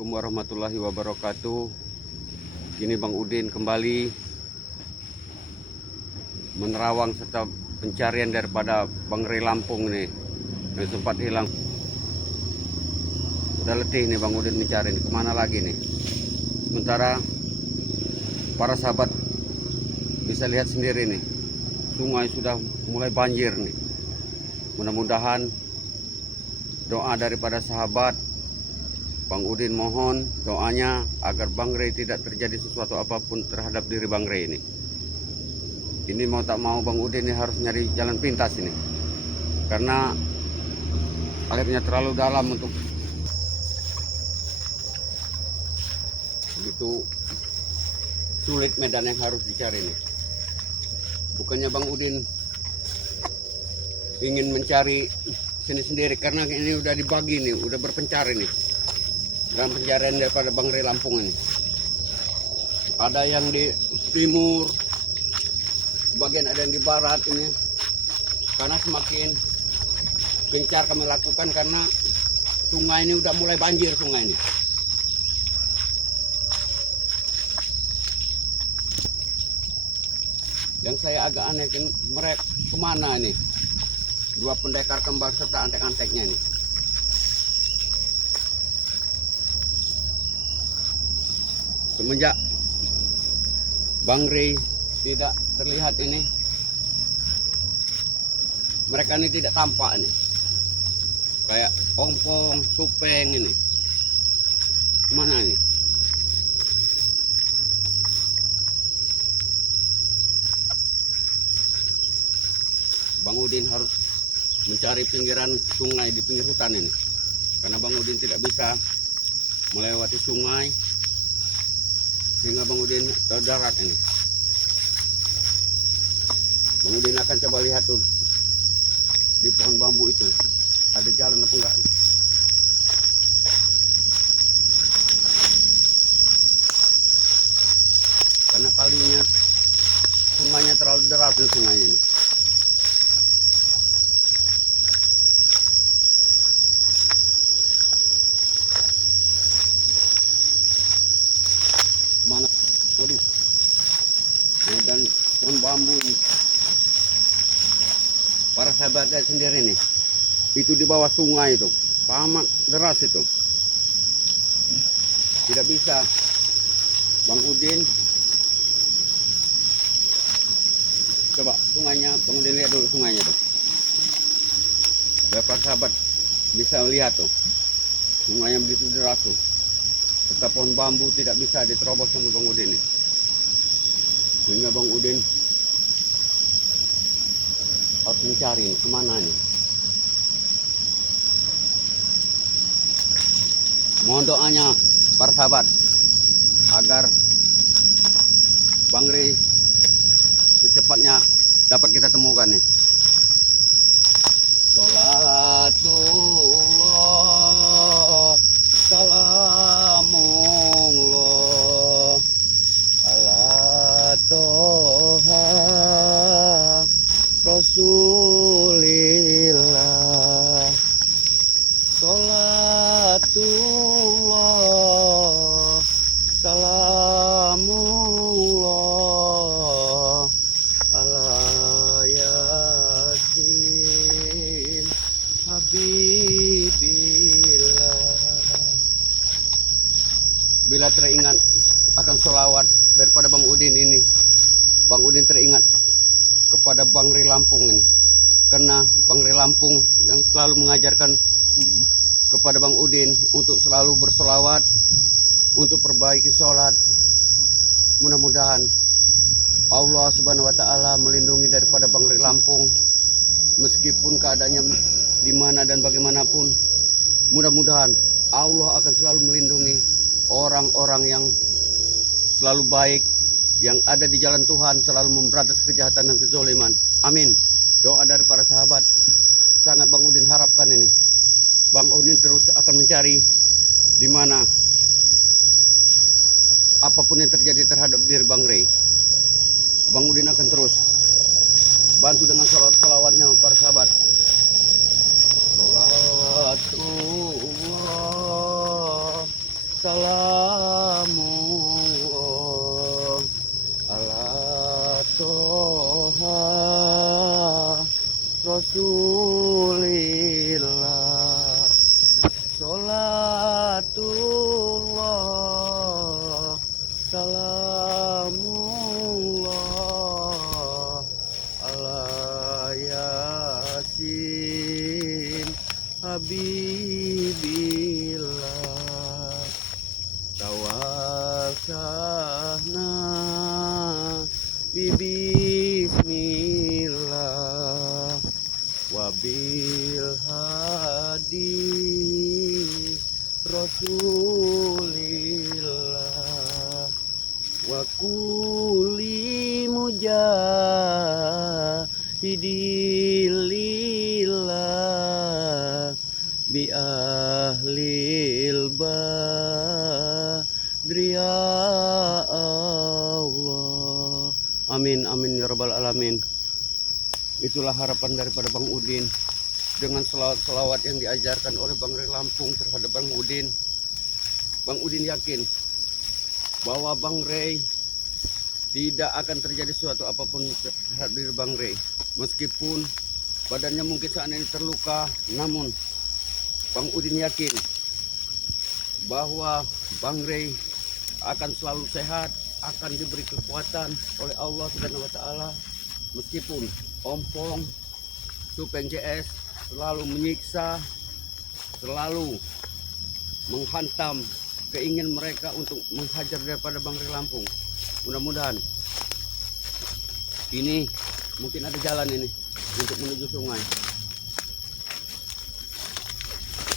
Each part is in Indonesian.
Assalamualaikum warahmatullahi wabarakatuh. Kini Bang Udin kembali menerawang serta pencarian daripada Bang Rey Lampung nih yang sempat hilang. Udah letih nih Bang Udin mencari nih. Kemana lagi nih? Sementara para sahabat bisa lihat sendiri nih, sungai sudah mulai banjir nih. Mudah-mudahan doa daripada sahabat Bang Udin mohon doanya agar Bang Rey tidak terjadi sesuatu apapun terhadap diri Bang Rey ini. Ini mau tak mau Bang Udin ini harus nyari jalan pintas ini. Karena airnya terlalu dalam untuk begitu sulit medan yang harus dicari ini. Bukannya Bang Udin ingin mencari sini sendiri karena ini udah dibagi nih, udah berpencar ini. Dalam pencarian daripada Bang Rey Lampung ini, ada yang di timur, bagian ada yang di barat ini. Karena semakin gencar kami lakukan karena sungai ini udah mulai banjir sungai ini. Yang saya agak aneh kan mereka kemana ini? Dua pendekar kembar serta antek-anteknya ini. Semenjak Bang Rey tidak terlihat ini, mereka ini tidak tampak ini, kayak ompong, supeng ini. Kemana ini? Bang Udin harus mencari pinggiran sungai di pinggir hutan ini, karena Bang Udin tidak bisa melewati sungai sehingga Bang Udin ke darat ini. Bang Udin akan coba lihat tuh di pohon bambu itu ada jalan apa enggak. Karena kalinya sungainya terlalu deras nih sungainya ini. Mana? Aduh, dan pohon bambu ini. Para sahabatnya sendiri nih, itu di bawah sungai itu, amat deras itu. Tidak bisa Bang Udin. Coba sungainya, Bang Udin lihat dulu sungainya tuh. Biar para sahabat bisa lihat tuh, sungainya begitu deras tuh. Serta pohon bambu tidak bisa diterobos sama Bang Udin ini. Sehingga Bang Udin harus mencari kemana nih. Mohon doanya para sahabat agar Bang Rey secepatnya dapat kita temukan nih. Sholatullah salamullah ala toha rasulillah. Sholatullah salamullah ala yasin habibillah. Bila teringat akan sholawat daripada Bang Udin ini, Bang Udin teringat kepada Bang Rey Lampung ini. Karena Bang Rey Lampung yang selalu mengajarkan kepada Bang Udin untuk selalu bersolawat, untuk perbaiki sholat. Mudah-mudahan Allah Subhanahu wa Ta'ala melindungi daripada Bang Rey Lampung, meskipun keadaannya di mana dan bagaimanapun. Mudah-mudahan Allah akan selalu melindungi orang-orang yang selalu baik, yang ada di jalan Tuhan, selalu memberantas kejahatan dan kezaliman. Amin. Doa dari para sahabat sangat Bang Udin harapkan ini. Bang Udin terus akan mencari di mana apapun yang terjadi terhadap diri Bang Rey. Bang Udin akan terus bantu dengan salawat-salawatnya para sahabat. Sholatullah Salamullah ala toha Rasulillah. Sholatullah salamullah ala yasin habibillah. Tawassalna bismillah wabil hadi Rasulillah wa kulli mujahidillah bi ahlil badri ya Allah. Amin amin ya rabbal alamin. Itulah harapan daripada Bang Udin dengan selawat-selawat yang diajarkan oleh Bang Rey Lampung terhadap Bang Udin. Bang Udin yakin bahwa Bang Rey tidak akan terjadi sesuatu apapun terhadap diri Bang Rey. Meskipun badannya mungkin saat ini terluka, namun Bang Udin yakin bahwa Bang Rey akan selalu sehat, akan diberi kekuatan oleh Allah Subhanahu wa taala. Meskipun ompong Supeng CS selalu menyiksa, selalu menghantam keinginan mereka untuk menghajar daripada Bang Rey Lampung. Mudah-mudahan ini mungkin ada jalan ini untuk menuju sungai.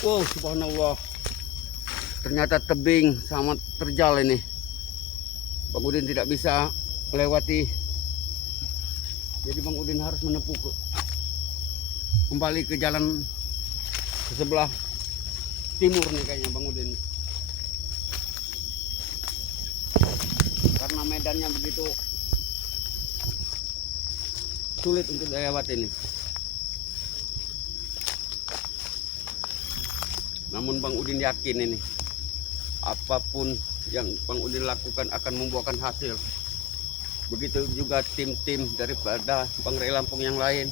Wow, subhanallah, ternyata tebing sangat terjal ini. Bang Udin tidak bisa melewati, jadi Bang Udin harus menempuh kembali ke jalan ke sebelah timur nih kayaknya Bang Udin, karena medannya begitu sulit untuk dilewati ini. Namun Bang Udin yakin ini apapun yang Bang Udin lakukan akan membuahkan hasil. Begitu juga tim-tim daripada Bang Rey Lampung yang lain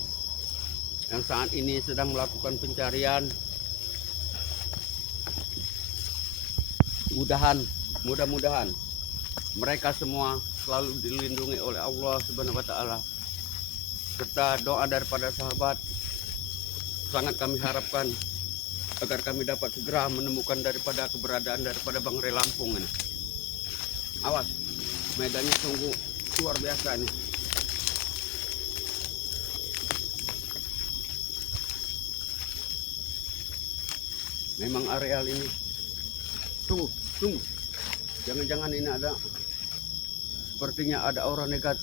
yang saat ini sedang melakukan pencarian. Mudah-mudahan mereka semua selalu dilindungi oleh Allah Subhanahu wa taala. Serta doa daripada sahabat sangat kami harapkan agar kami dapat segera menemukan daripada keberadaan daripada Bang Rey Lampung ini. Awas, medannya sungguh luar biasa nih. Memang areal ini tunggu, jangan-jangan ini ada, sepertinya ada aura negatif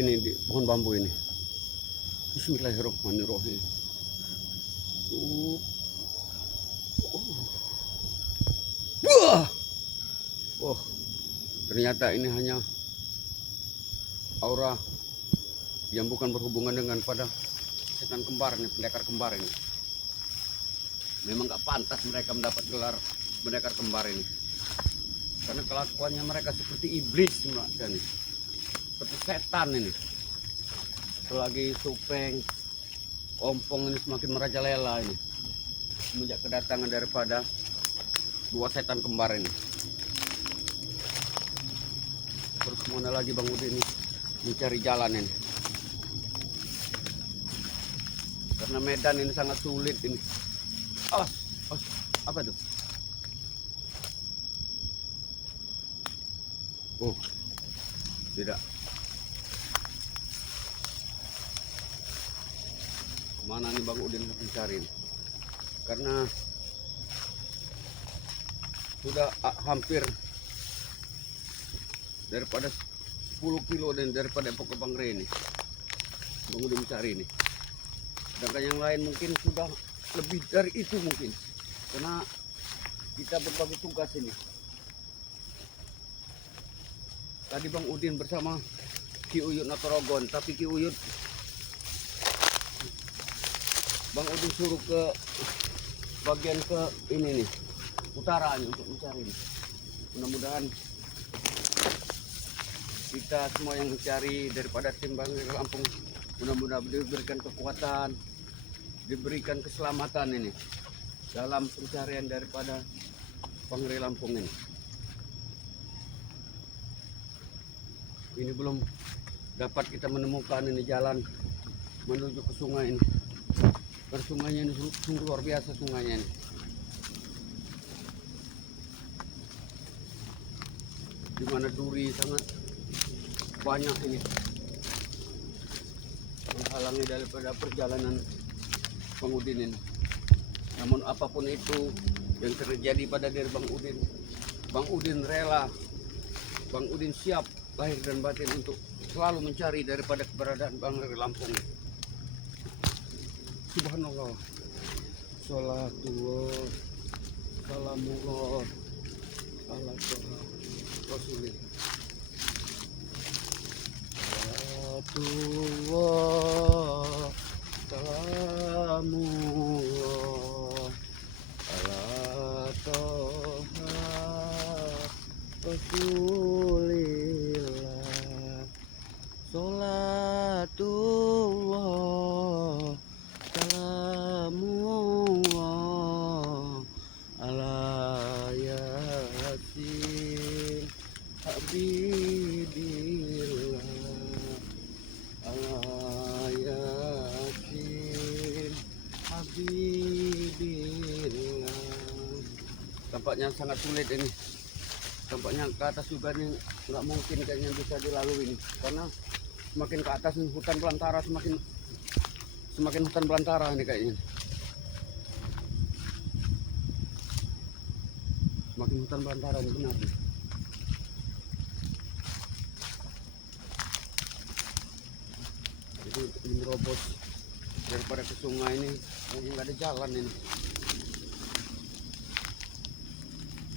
ini di pohon bambu ini. Bismillahirrahmanirrahim. Wah, ternyata ini hanya aura yang bukan berhubungan dengan pada setan kembar ini, pendekar kembar ini. Memang gak pantas mereka mendapat gelar pendekar kembar ini, karena kelakuannya mereka seperti iblis mereka nih, seperti setan ini. Selagi Supeng, ompong ini semakin merajalela ini semenjak kedatangan daripada dua setan kembar ini. Terus mana lagi Bang Udin ini mencari jalan ini, karena medan ini sangat sulit ini. Apa tuh? Oh, tidak. Mana nih Bang Udin mencari ini? Karena sudah hampir daripada 10 kilo dan daripada pokok Bang Rey ini Bang Udin mencari ini. Sedangkan yang lain mungkin sudah lebih dari itu mungkin, karena kita berbagi tugas ini. Tadi Bang Udin bersama Ki Uyut Natorogon, tapi Ki Uyut Bang Udin suruh ke bagian ke ini nih, utara ini untuk mencari ini. Mudah-mudahan kita semua yang mencari daripada tim Bangri Lampung, mudah-mudahan diberikan kekuatan, diberikan keselamatan ini dalam pencarian daripada Bangri Lampung ini. Ini belum dapat kita menemukan ini jalan menuju ke sungai ini. Sungainya ini sungguh luar biasa sungainya ini. Di mana duri sangat banyak ini menghalangi daripada perjalanan Bang Udin ini. Namun apapun itu yang terjadi pada diri Bang Udin rela, Bang Udin siap lahir dan batin untuk selalu mencari daripada keberadaan Bangri Lampung. Subhanallah, sholatullah, salamullah, ala Rasulillah. Sholatullah, salamullah, ala Rasulillah. Sholatullah, salamullah, ala yasin habibillah, ala yasin habibillah. Tampaknya sangat sulit ini. Tampaknya ke atas juga nih nggak mungkin kayaknya bisa dilalui ini, karena semakin ke atas nih, hutan belantara, semakin hutan belantara ini kayaknya. Semakin hutan belantara ini benar nih. Jadi menerobos daripada ke sungai ini nggak ada jalan ini.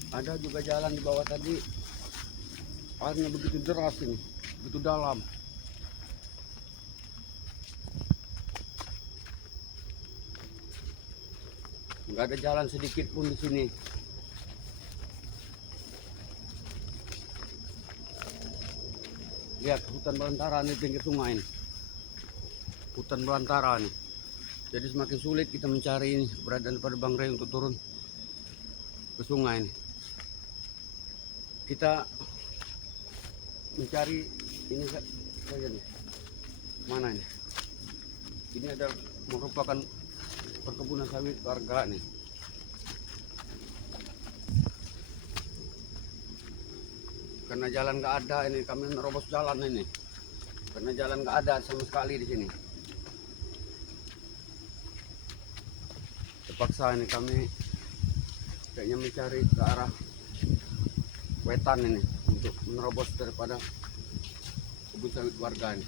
Ada juga jalan di bawah tadi, airnya begitu deras ini, begitu dalam. Nggak ada jalan sedikit pun di sini. Lihat hutan belantara ini, pinggir sungai ini. Hutan belantara nih. Jadi semakin sulit kita mencari ini keberadaan daripada Bang Rey untuk turun ke sungai ini. Kita mencari ini saja nih. Mana ini? Ini adalah merupakan perkebunan sawit warga nih. Karena jalan nggak ada ini, kami merobos jalan ini. Karena jalan nggak ada sama sekali di sini. Terpaksa ini kami kayaknya mencari ke arah wetan ini untuk menerobos daripada kebun sawit warga ini.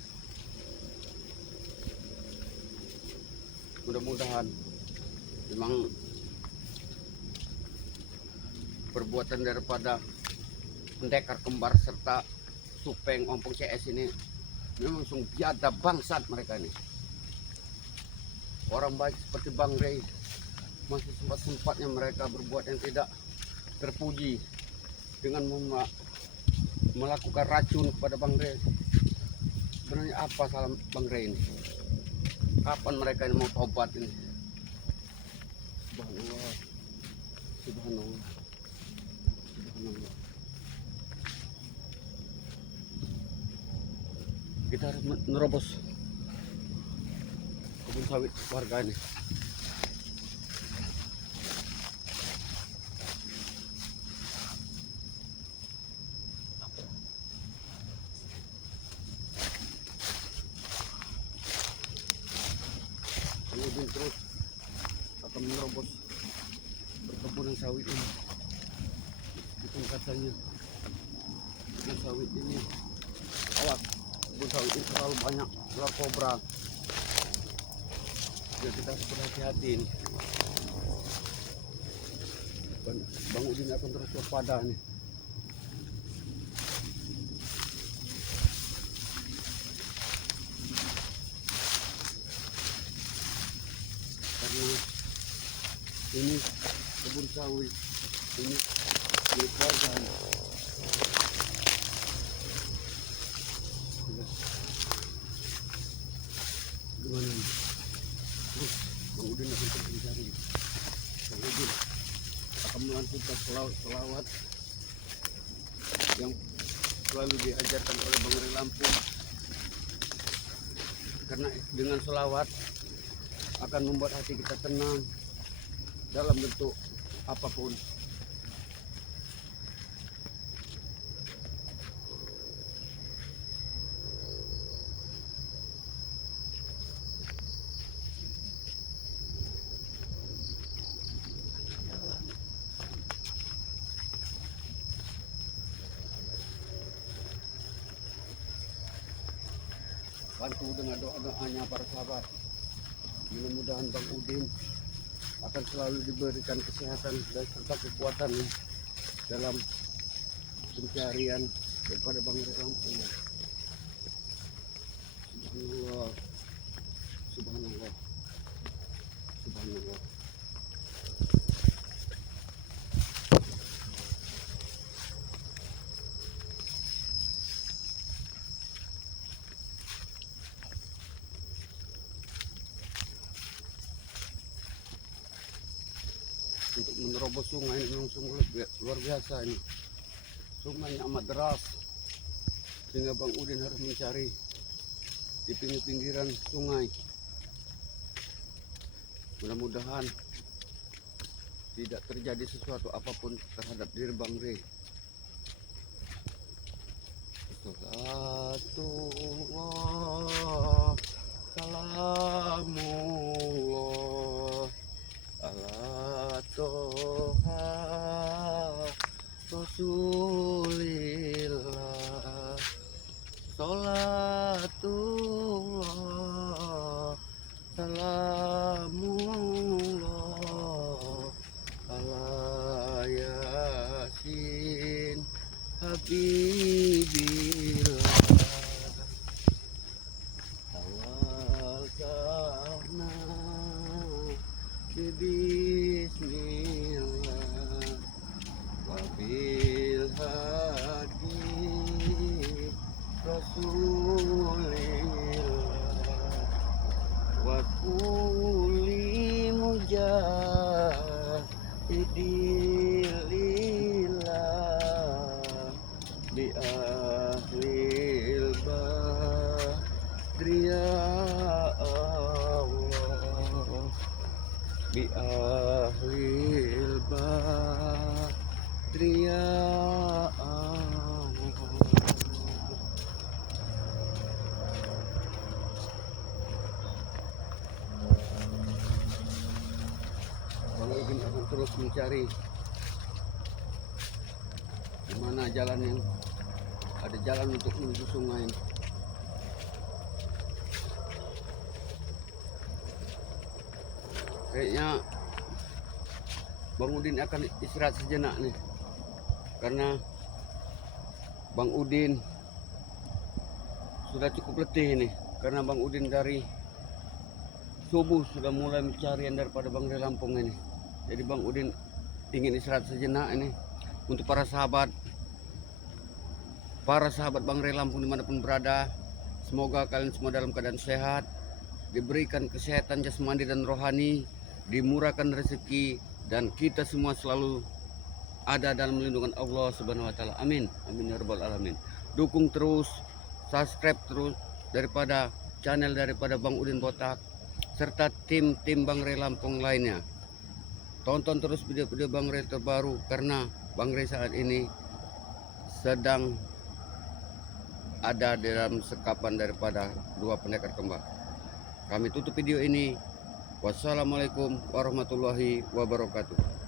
Mudah-mudahan memang perbuatan daripada pendekar kembar serta Supeng Ompong CS ini memang sungguh biadab bangsat mereka ini. Orang baik seperti Bang Rey masih sempat-sempatnya mereka berbuat yang tidak terpuji dengan melakukan racun kepada Bang Rey. Sebenarnya apa salah Bang Rey ini? Kapan mereka ini mau tobat ini? Subhanallah, subhanallah, subhanallah. Kita harus menerobos kebun sawit warga ini. Kemudian terus akan menerobos perkebunan sawit ini. Itu katanya kebun sawit ini, awas, kebun sawit ini terlalu banyak ular kobra. Jadi kita harus berhati-hati ini. Bang Udin akan terus waspada nih. Karena ini kebun sawit Ini milik warga. Gimana nih? Terus Bang Udin akan terus mencari. Bang Udin akan melantunkan selawat yang selalu diajarkan oleh Bang Ray Lampung, karena dengan selawat akan membuat hati kita tenang dalam bentuk apapun. Bantu dengan doa-doanya para sahabat. Mudah-mudahan Bang Udin akan selalu diberikan kesehatan dan serta kekuatan dalam pencarian daripada Bang Ray Lampung. Subhanallah, subhanallah, subhanallah. Untuk menerobos sungai ini memang sungguh luar biasa ini. Sungainya amat deras sehingga Bang Udin harus mencari di pinggir-pinggiran sungai. Mudah-mudahan tidak terjadi sesuatu apapun terhadap diri Bang Ray. Salatullah, salamullah ala toha rasulillah, salatullah salamullah ala yasin habibillah, tawakkalna bismillah wabil hadi rasulillah wa kulli mujahidillah bi ahlil badriya Allah, bi ahlil badriya Allah. Bang Udin akan terus mencari di mana jalan yang ada jalan untuk menuju sungai. Kayaknya Bang Udin akan istirahat sejenak nih, karena Bang Udin sudah cukup letih nih, karena Bang Udin dari subuh sudah mulai pencarian daripada Bang Ray Lampung ini. Jadi Bang Udin ingin istirahat sejenak ini. Untuk para sahabat Bang Ray Lampung dimanapun berada, semoga kalian semua dalam keadaan sehat, diberikan kesehatan jasmani dan rohani, dimurahkan rezeki, dan kita semua selalu ada dalam lindungan Allah Subhanahu wa taala. Amin. Amin ya rabbal alamin. Dukung terus, subscribe terus daripada channel daripada Bang Udin Botak serta tim Bang Ray Lampung lainnya. Tonton terus video-video Bang Ray terbaru, karena Bang Ray saat ini sedang ada dalam sekapan daripada dua pendekar kembar. Kami tutup video ini. Wassalamualaikum warahmatullahi wabarakatuh.